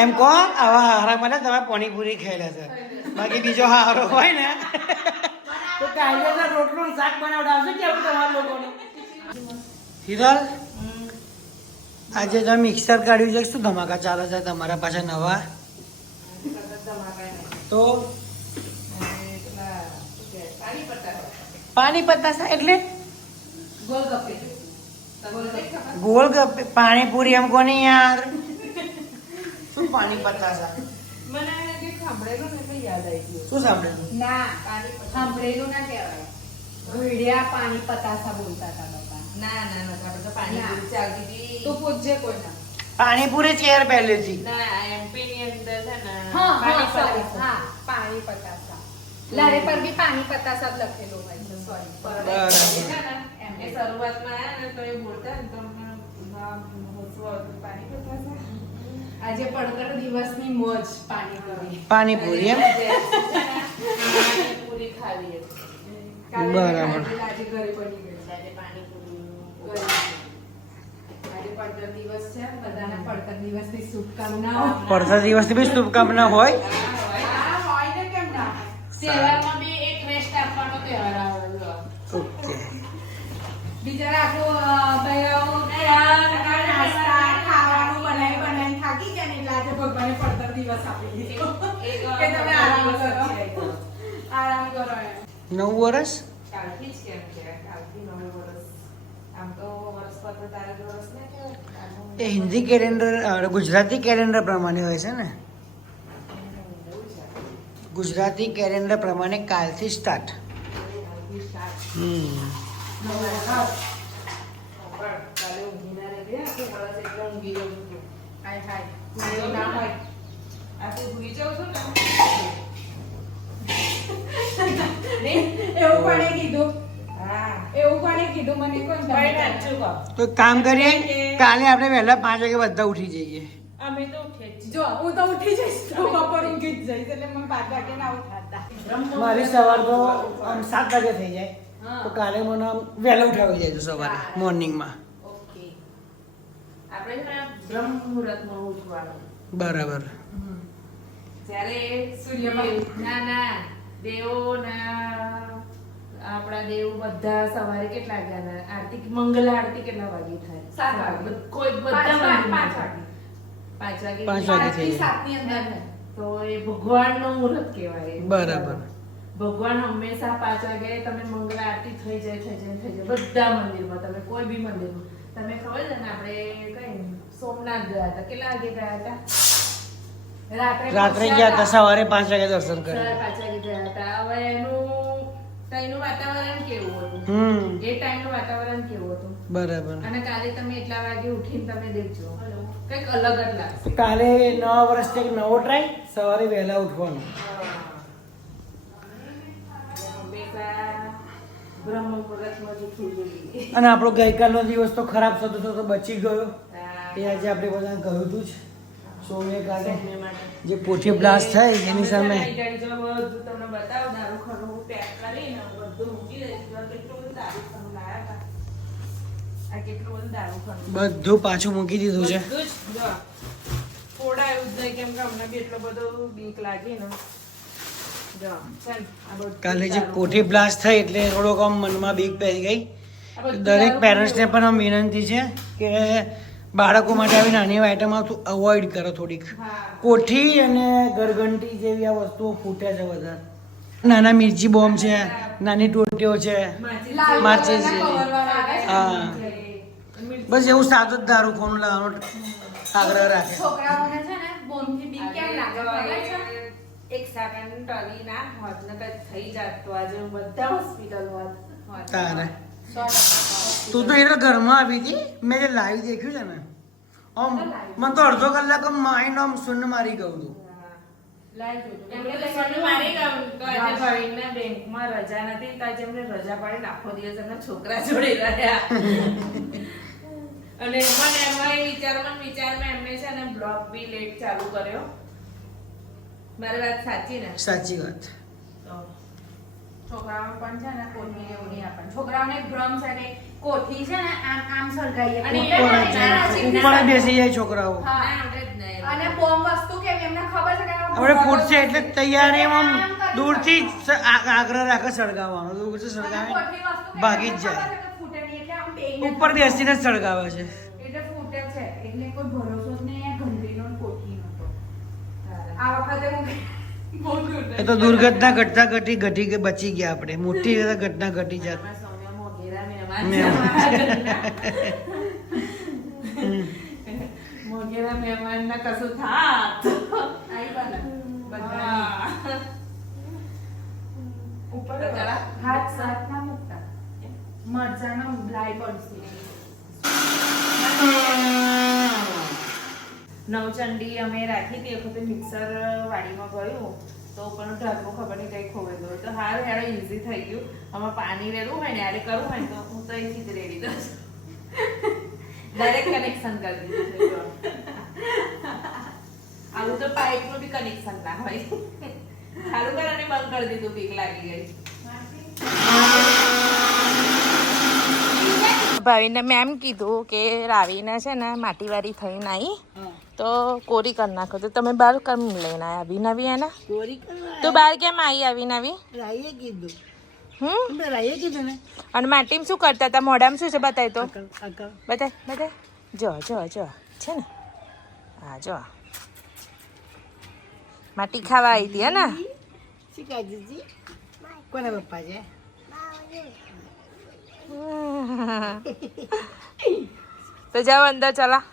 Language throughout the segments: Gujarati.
એમ કહો આવા હારા મને તમે પાણીપુરી ખાયેલા છે બાકી બીજો હારો હોય ને તો કાયદેસર રોટલું શાક બનાવડાવશે કેવું તમારા લોકોને હિરલ આજે તમે મિક્સર કાઢ્યું છે શું ધમાકા ચાલે છે તમારા પાછા નવા તો પાણી પતાસા એટલે ગોલગપ્પે પાણીપુરી એમ કોની યાર શું પાણી પતાસા મને જે સાંભળેલું ને તો યાદ આવી ગયું શું સાંભળેલું ના સાંભળેલું ના કહેવાય ભીડિયા પાણી પતાસા બોલતા હતા બાપા ના ના ના આપણે તો પાણીપુરી ચાલતી હતી તું પૂછજે કોઈના પાણીપુરી જ યાર પહેલેથી ના એમપી ની અંદર છે ને પાણી પતાસા લારે પર બી પાણી પતાસા જ લખેલું હોય છે સોરી એમને શરૂઆતમાં આયા ને તો એ બોલતા ને તો પાણી પતાસા આજે પડતર દિવસની મોજ પાણીપુરી એમ પાણીપુરી ખાવી બરાબર આજે ઘરે બની ગઈ આજે પાણીપુરી આજે પડતર દિવસ છે બધાને પડતર દિવસની શુભકામનાઓ પડતર દિવસની બી શુભકામના હોય હોય ને કેમ ના તહેવારમાં બી એક રેસ્ટ આપવાનો તહેવાર આવે ઓકે બિચારા આખું ભાઈઓ નાસ્તા ખાવાનું બનાવી થાકી ગયા ને એટલે આજે ભગવાને પડતર દિવસ આપી દીધો કે તમે આરામ કરો આરામ કરો 9 વર્ષ કાલથી જ કેમ છે કાલથી 9 વર્ષ આમ તો વર્ષ પર તારા વર્ષ ને કે એ હિન્દી કેલેન્ડર ગુજરાતી કેલેન્ડર પ્રમાણે હોય છે ને ગુજરાતી કેલેન્ડર પ્રમાણે કાલથી સ્ટાર્ટ કાલે ઊંઘી ના રહી ગયા કે વર્ષ એટલે ઊંઘી જવું છું હાય હાય ના હોય આ તો ભૂલી જાઉં છું ને એવું કોણે કીધું એવું કોણે કીધું મને કોણ તો કામ કરીએ કાલે આપણે વહેલા 5 વાગે બધા ઉઠી જઈએ અમે તો ઉઠે જો હું તો ઉઠી જઈશ તો બપોર ઊંઘી જ જઈશ એટલે મને 5 વાગે ના ઉઠાતા મારી સવાર તો આમ 7 વાગે થઈ જાય તો કાલે મને આમ વહેલા ઉઠાવી જાય સવારે મોર્નિંગમાં ઓકે આપણે બ્રહ્મ મુહૂર્તમાં ઉઠવાનું બરાબર જ્યારે સૂર્ય ના દેવો ના આપણા દેવ બધા સવારે કેટલા વાગ્યા આરતી મંગલ આરતી કેટલા વાગે થાય 7 વાગે કોઈ બધા 5 વાગે 5 વાગે થઈ જાય 7 ની અંદર તો એ ભગવાનનું મુહૂર્ત કહેવાય બરાબર ભગવાન હંમેશા 5 વાગે તમે મંગલ આરતી થઈ જાય બધા મંદિરમાં તમે કોઈ બી મંદિરમાં તમે ખબર છે ને આપણે કઈ સોમનાથ ગયા હતા કેટલા વાગે ગયા હતા રાત્રે ગયા હતા સવારે 5 વાગે દર્શન કર્યા 5 વાગે ગયા હતા હવે એનું ત્યાંનું વાતાવરણ કેવું હતું એ ટાઈમનું વાતાવરણ કેવું હતું બરાબર અને કાલે તમે એટલા વાગે ઉઠીને તમે દેખજો કંઈક અલગ જ લાગશે કાલે નવા વર્ષથી એક નવો ટ્રાય સવારે વહેલા ઉઠવાનું બ્રહ્મ મુહૂર્તમાં જ ઉઠવું જોઈએ અને આપણો ગઈકાલનો દિવસ તો ખરાબ થતો હતો તો બચી ગયો એ આજે આપણે બધા કહ્યું હતું જ સોમે કાલે જે પોથી બ્લાસ્ટ થાય એની સામે તમને બતાવો દારૂ ખરું પેક કરીને બધું મૂકી દઈશ કેટલું બધું દારૂ ખરું લાયા હતા આ કેટલું બધું દારૂ ખરું બધું પાછું મૂકી દીધું છે બધું જ જો થોડા એવું જ નહીં કેમ કે અમને બી એટલો બધો બીક લાગી ને જો ચાલ આ બધું કાલે જે કોઠી બ્લાસ્ટ થઈ એટલે થોડોક આમ મનમાં બીક પહેરી ગઈ દરેક પેરેન્ટ્સને પણ આમ વિનંતી છે કે બાળકો માટે આવી નાની આઈટમ અવોઇડ કરો થોડીક કોઠી અને ગરગંટી જેવી આ વસ્તુઓ ફૂટે છે વધારે નાના મિર્ચી બોમ્બ છે નાની ટોટીઓ છે માચીસ હા બસ એવું સાદું જ દારૂ ખોનું લાવવાનો આગ્રહ રાખે છોકરાઓને છે ને બોમ્બથી બીક કેમ લાગે ખબર છે એક સેકન્ડ ટલી ના હોત ને કઈ થઈ જાત તો આજે બધા હોસ્પિટલ હોત તારે તું તો એટલે ઘરમાં આવી હતી મેં જે લાઈવ દેખ્યું છે ને આમ મને તો અડધો કલાક માઇન્ડ આમ શૂન્ય મારી ગયું હતું બેંકમાં રજા નથી તો આજે એમને રજા પાડીને આખો દિવસ એમના છોકરા જોડે રહ્યા અને મને એમાં વિચારમાં એમને છે ને બ્લોગ બી લેટ ચાલુ કર્યો મારી વાત સાચી ને સાચી વાત છોકરાઓને પણ છે ને કોઈ એવું નહીં આપણને છોકરાઓને ભ્રમ છે કે કોઠી છે ને આમ સળગાઈએ અને ઉપર બેસી જાય છોકરાઓ. હા. ના, આવડે જ નહીં. અને બોમ્બ વસ્તુ કેવી એમને ખબર છે કે આપણે ફૂટશે એટલે તૈયારીમાં દૂરથી જ આગ્રહ રાખે સળગાવવાનો. દૂરથી સળગાવે કોઠી વસ્તુ કેવી ભાગી જ એમને જાય. ખબર છે કે ફૂટે નહીં એટલે આમ બેઈને ઉપર બેસીને જ સળગાવે છે. એટલે ફૂટે છે એટલે કોઈ ભરોસો જ નહીં આ ઘંટડીનો ને કોઠીનો તો. આ વખતે હું બહુ દૂર એ તો દુર્ઘટના ઘટતા ઘટી બચી ગયા આપણે. મોટી ઘટના ઘટી જાત. આમાં સૌમ્યા મોગેરા મહેમાન મોગેરા મહેમાનને કશું થાત. આઈ બને બધા હા. ઉપર તો જરા હાથ સાથ ના મૂકતા મરચાનો લાઈ પડશે નવચંડી અમે રાખી હતી વખતે મિક્સર વાડીમાં ગયું તો ઉપરનું ઢાંકણું ખબર નહીં કઈ ખોવાઈ ગયું તો હારું હેડો ઈઝી થઈ ગયું આમાં પાણી રેડવું હોય ને યારે કરવું હોય ને તો હું તો અહીંથી જ રેડી દઉં છું ડાયરેક્ટ કનેક્શન કરી દીધું છે જો. આવું તો પાઇપનું બી કનેક્શન ના હોય ચાલુ કર અને બંધ કરી દીધું બીક લાગી ગઈ. ભાવિને મેં એમ કીધું કે રાવીને છે ને માટીવાળી થઈને આવી તો કોરી કરી નાખો તો તમે બહાર કેમ લઈને આવ્યા આવી નવી એને તો બહાર કેમ આવી આવી નવી રાઈએ કીધું. રાઈએ કીધું ને. અને માટીમાં શું કરતા હતા મોઢામાં શું છે બતાય તો બતાય જો જો જો છે ને હા જો માટી ખાવા આવી હતી હે ને શીખાજી કોના પપ્પા છે? તો જાઓ અંદર ચલા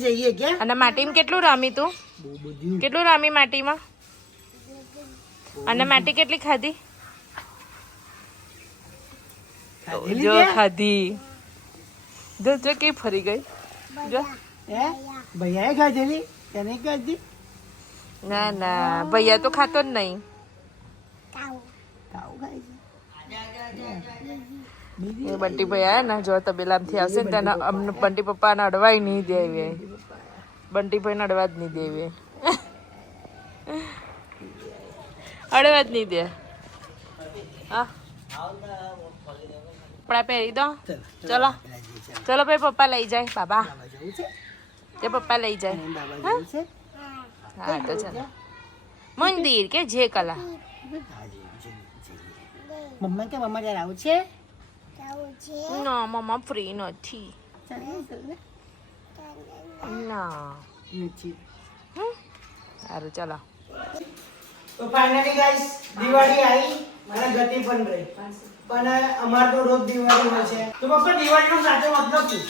જઈએ ક્યાં? અને માટીમાં કેટલું રમી તું કેટલું રમી માટીમાં અને માટી કેટલી ખાધી જો ખાધી જો જો કે ફરી ગઈ જો ભૈયાએ ખાધેલી તને ખાધી? ના ના ભૈયા તો ખાતો જ નહીં કાવું ખાય છે. એ બંટી ભાઈ આયા ને જો તબેલામાંથી આવશે ને તેને અમને બંટી પપ્પાને અડવાય નહીં દેવે બંટી ભાઈને અડવા જ નહીં દેવે અડવા જ નહીં દે હા કપડા પહેરી દો ચલો ચલો ભાઈ પપ્પા લઈ જાય બાબા તે પપ્પા લઈ જાય હા તો ચાલો મંદિર કે જે કલા મમ્મા કે મમ્મા ત્યારે આવું છે? ના મમ્મા ફ્રી નથી ના સારું ચાલો તો ફાઇનલી ગાઈસ દિવાળી આવી અને ગતિ પણ રહી પણ અમાર તો રોજ દિવાળી હોય છે તો પપ્પા દિવાળીનો સાચો મતલબ શું?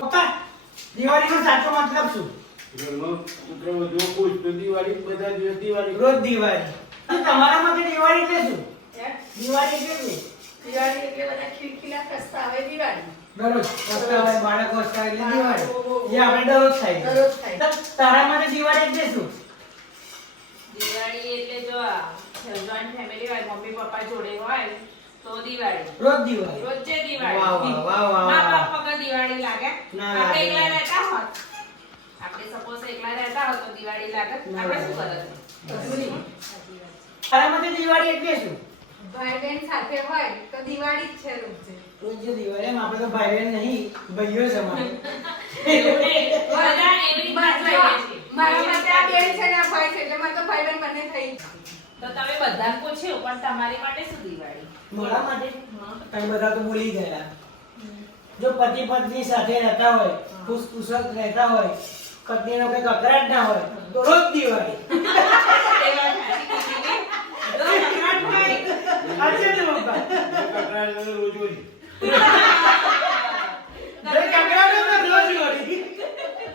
પપ્પા દિવાળીનો સાચો મતલબ શું? રોજ દિવાળી. તમારા માટે દિવાળી એટલે શું? દિવાળી એટલે શું? દિવાળી એટલે બધા ખીલખીલા ખસ્તા આવે દિવાળી દરરોજ વસ્તા હોય, બાળકો વસ્તા હોય એટલે દિવાળી જે આપણે દરરોજ ખાઈએ. દરરોજ ખાઈએ. તો તારા માટે દિવાળી એટલે શું? દિવાળી એટલે જો જોઈન્ટ ફેમિલી હોય મમ્મી પપ્પા જોડે હોય તો દિવાળી રોજ દિવાળી. રોજે વાહ, દિવાળી વાહ, વાહ, વાહ, મા વાહ. બાપ વગર દિવાળી લાગે ના આપણે લાગે. એકલા રહેતા હોત આપણે સપોઝ એકલા રહેતા હોત તો દિવાળી લાગે ના આપણે શું લાગે. કરત તારા માટે દિવાળી એટલે શું? ભાઈ બહેન સાથે હોય તો દિવાળી જ છે રોજે રોજે દિવાળી. એમ આપણે તો ભાઈ બહેન નહીં ભાઈઓ સમાન. એવું નહીં બધા એવી રીતના જ રહીએ છીએ. મારા માટે આ બેન છે ને આ ભાઈ છે એટલે મારે તો ભાઈ બહેન બંને થઈ તો તમે બધાને પૂછ્યું પણ તમારી માટે શું દિવાળી મારા માટે તમે બધા તો ભૂલી ગયા. જો પતિ પત્ની સાથે રહેતા હોય ખુશખુશાલ રહેતા હોય પત્નીનો કઈ કકરાટ ના હોય તો રોજ દિવાળી. સાચું ને પપ્પા? જો કકરાટ હોય તો રોજ દિવાળી.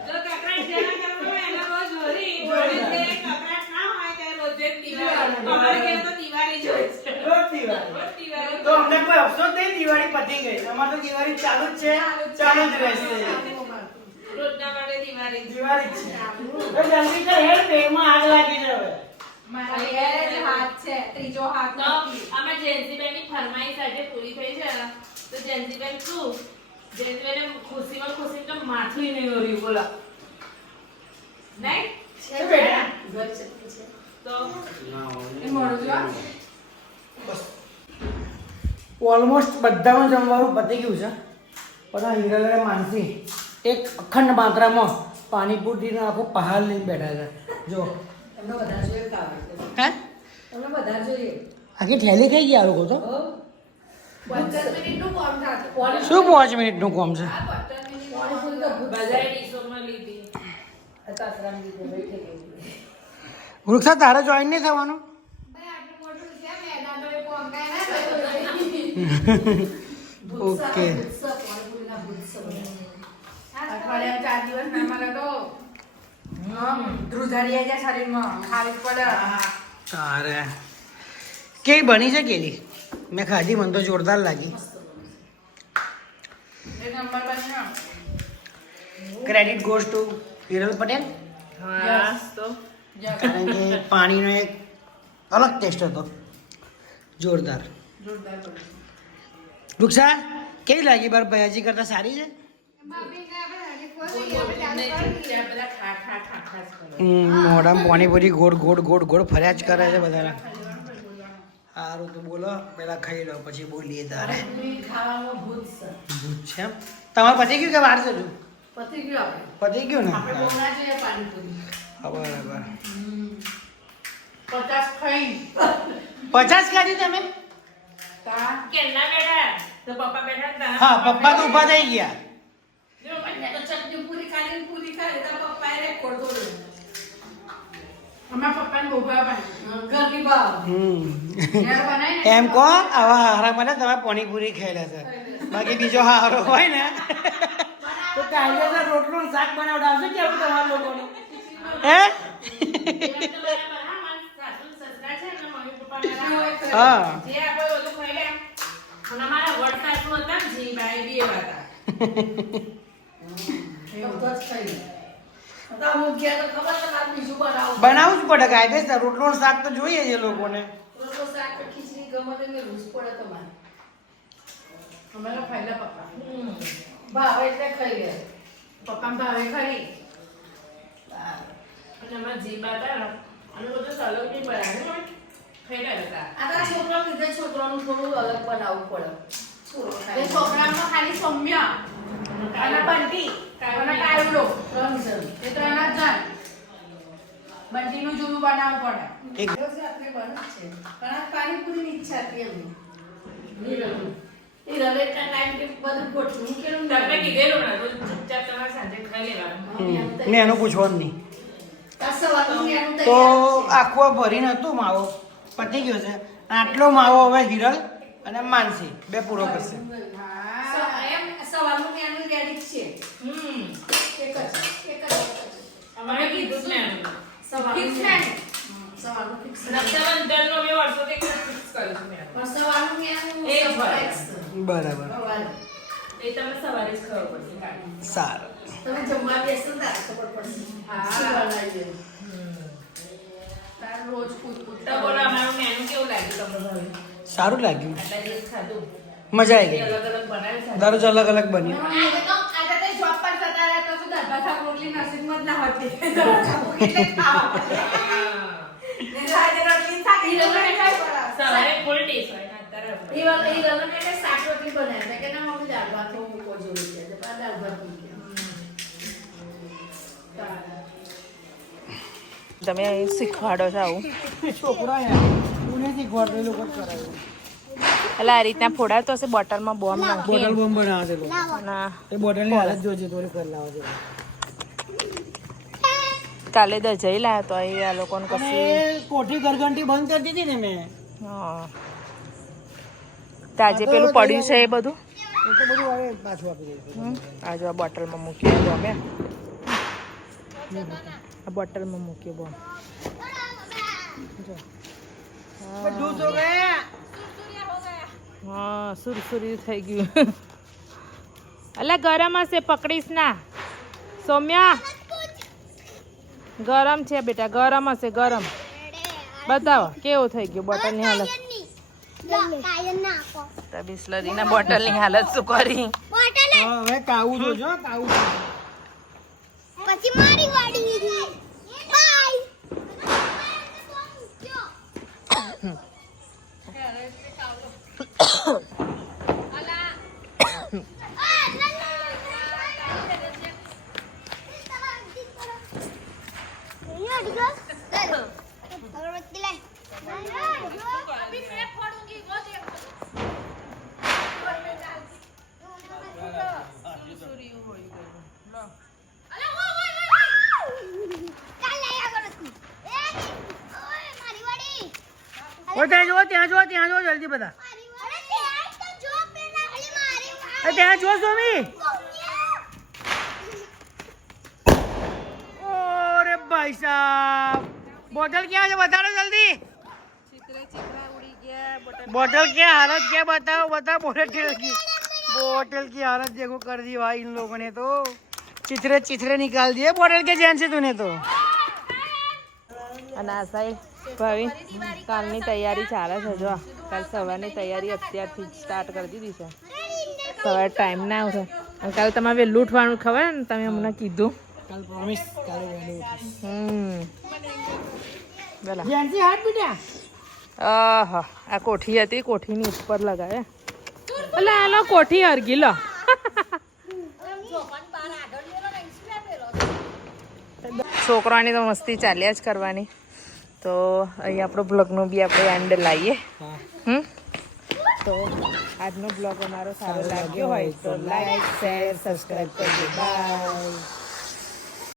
જો કકરાટ જેના કરવું હોય એને રોજ હોળી જોડે જે કકરાટ ના હોય તે રોજે જ દિવાળી અમારે ઘરે તો દિવાળી જ હોય છે રોજ દિવાળી. રોજ દિવાળી તો અમને કોઈ અફસોસ નહીં દિવાળી પતી ગઈ. અમારે તો દિવાળી ચાલુ જ છે ચાલુ જ રહેશે. રોજના માટે દિવાળી જ. દિવાળી જ છે. તો જલ્દી કર હેડ પેટમાં આગ લાગી છે હવે. મારા બે જ હાથ છે ત્રીજો હાથ તો નથી. અમે જેન્સીબેનની ફરમાઈશ આજે પૂરી થઈ છે ને તો જેન્સીબેન શું જેન્સીબેને ખુશીમાં તો માથું નહીં ઓર્યું બોલો નહીં એ બેટા તો એ મોડું જો ઓલમોસ્ટ બધાનું જમવાનું પતી ગયું છે પણ આ હિરલ માનસી એક અખંડ માત્રામાં પાણીપુરીનો આખો પહાડ લઈને બેઠા છે જો તમને વધારે જોઈએ ખાવા હે તમને વધારે જોઈએ આખી થેલી ખાઈ ગયા લોકો તો 50 મિનિટનું કામ થતું શું 5 મિનિટનું કામ છે બધાય ડીશોમાં લીધી વૃક્ષા તારે જોઈન નહીં થવાનું ઓકે અઠવાડિયામાં 4 દિવસ ના મળે તો ધ્રુજારી આવી જાય શરીરમાં ખાવી જ પડે તારે કેવી બની છે કેલી મેં ખાધી મને તો જોરદાર લાગી એક નંબર બન્યો credit goes to Hiral Patel હા તો કારણ કે પાણીનો એક અલગ ટેસ્ટ હતો જોરદાર જોરદાર બન્યો વૃક્ષા કેવી લાગી બાર ભયાજી કરતા સારી છે મોઢામાં પાણીપુરી ગોળ ગોળ ગોળ ગોળ ફર્યા જ કરે છે બધા સારું તો બોલો પેલા ખાઈ લો પછી બોલીએ તારે ખાવામાં ભૂત છે ભૂત છે એમ તમારે પતી ગયું કે વાર છે હજુ? પતી ગયું આપણે પતી ગયું ને આપણે બહુ ના જોઈએ પાણીપુરી હા, બરાબર 50 ખાઈ 50 ખાધી તમે તા કેના બેઠા તો પપ્પા બેઠા હતા હા પપ્પા તો ઊભા થઈ ગયા જો મને તો ચટણી પૂરી ખાલી પૂરી ખાલી તો પપ્પાએ રેકોર્ડ તોડ્યો અમારા પપ્પાને બહુ ભાવે ઘરની ભાવ યાર બનાય ને એમ કહો આવા હારા મને તમે પાણીપુરી ખાયેલા છે બાકી બીજો હારો હોય ને તો કાયદેસર રોટલો ને શાક બનાવડાવશે કેવું તમારા લોકોને હે હા જે આપણે ઓલું ખાઈ લે અને અમારા વડતાનું હતા ને જી બાઈ બી એવા હતા બનાવવું જ પડે કાયદેસર રોટલો ને શાક તો જોઈએ જ એ લોકોને અમારા ખાઈલા પપ્પા ભાવે એટલે ખાઈ લે પપ્પા ભાવે ખરી અને અમારા જી બા હતા ને અને બધું સલગ બી બનાવ્યું હોય ખાઈ રહ્યા હતા આ છોકરાનું લીધે છોકરાનું થોડું અલગ બનાવવું પડે એ છોકરામાં ખાલી સૌમ્ય અને બંટી અને કાયડો 3 જણ એ 3 જ જણ બંટીનું જુદું બનાવવું પડે એક રોજ રાત્રે બને જ છે પણ આ પાણીપુરીની ઈચ્છા હતી એમની એ રવેટા ટાઈમ કે બધું ગોઠવું મૂકેલું ને તમને કીધેલું ને તો ચૂપચાપ તમારે સાંજે ખાઈ લેવાનું મેં એનું પૂછવાનું નહીં સવારનું મેનું તો તૈયાર આખો ભરીને હતું માવો પતી ગયો છે આટલો માવો હવે હિરલ અને માનસી બે પૂરો કરશે છે એમ સવારનું મેનું રેડી જ છે એક જ અમારે કીધું જ ને સવારનું ફિક્સ મેનું સવારનું ફિક્સ રક્ષાબંધનનો મેં વર્ષોથી ફિક્સ કર્યું છે મેં પણ સવારનું મેનું એ જ surprise બરાબર સવારે. એ તમને સવારે જ ખબર પડશે સારું તમે જમવા બેસો ને ત્યારે ખબર પડશે હા. શું બનાવીએ. તારે રોજ કૂદ તો બોલો અમારું મેનુ કેવું લાગ્યું તમને ભાવે સારું લાગ્યું આટલા દિવસ ખાધું મજા આવી ગઈ અલગ અલગ બનાવ્યું છે દરરોજ અલગ અલગ બન્યું આજે તો જોબ પર જતા રહ્યા તો શું દાળ ભાત શાક રોટલી નસીબમાં જ ના હતી દાળ ભાત શાક રોટલી એટલે ખાવા પડે. ને આજે રોટલી શાક ઈ લોકોને કાંઈ બનાવે. સવારે ફૂલ ડીશ હોય ને અત્યારે ઈ લોકોને એટલે શાક રોટલી બનાવે છે કે ના મમ્મી દાળ ભાત તો મૂકો જોઈ છે તો આ દાળ ભાત મૂક્યા. તમે શીખવાડો છો આવું છોકરા યાર કોને શીખવાડે એ લોકો જ કરાવે એટલે આ રીતના ફોડાતો હશે બોટલમાં બોમ્બ બોટલ બોમ્બ બનાવે છે લોકો ના એ બોટલની હાલત જોજે થોડી કરી લાવે છે કાલે દ જઈ લાયા તો એ આ લોકોને અને કશું કોઠી ગરગંટી બંધ કરી દીધી ને મેં હા તો આજે પેલું પડ્યું છે એ બધું એ તો બધું હવે પાછું આપી દઈશું આજે આ બોટલમાં મૂકીએ બોમ્બ આ બોટલમાં મૂકીએ બોમ્બ બધું તો ગયા હા સુરસુરી થઈ ગયું અલા ગરમ હશે પકડીશ ના સૌમ્યા ગરમ છે બેટા ગરમ હશે ગરમ બતાવો કેવું થઈ ગયું બોટલની હાલત બિસ્લરીના બોટલની હાલત શું કરી હવે કાવું જોજો કાવું પછી મારી વાડી બાય ત્યાં જો જલ્દી બધા ત્યાં જો સોમી ઓરે ભાઈ સાહેબ બોટલ ક્યાં છે બતાડો જલ્દી बोतल की हालत क्या बताओ बोतल की हालत देखो कर दी भाई इन लोगों ने तो चिथरे निकाल दिए बोतल के जैन से तूने तो અને આ સાઈડ ભાવી કાલની તૈયારી ચાલે છે જો કાલ સવારની તૈયારી અત્યારથી સ્ટાર્ટ કરી દીધી છે સવારે ટાઈમ ના આવશે અને કાલે તમારે વહેલું ઉઠવાનું ખબર ને તમે અમને કીધું कल प्रॉमिस काले वैल्यू બોલા जैन से हाथ बेटा આહા આ કોઠી હતી કોઠીની ઉપર લગાવે એટલે આલો કોઠી હરગી લો છોકરાની તો મસ્તી ચાલ્યા જ કરવાની તો અહીં આપણો બ્લોગનો બી આપણે એન્ડ લાવીએ તો આજનો બ્લોગ અમારો સારો લાગ્યો હોય તો લાઈક શેર સબસ્ક્રાઈબ કરજો બાય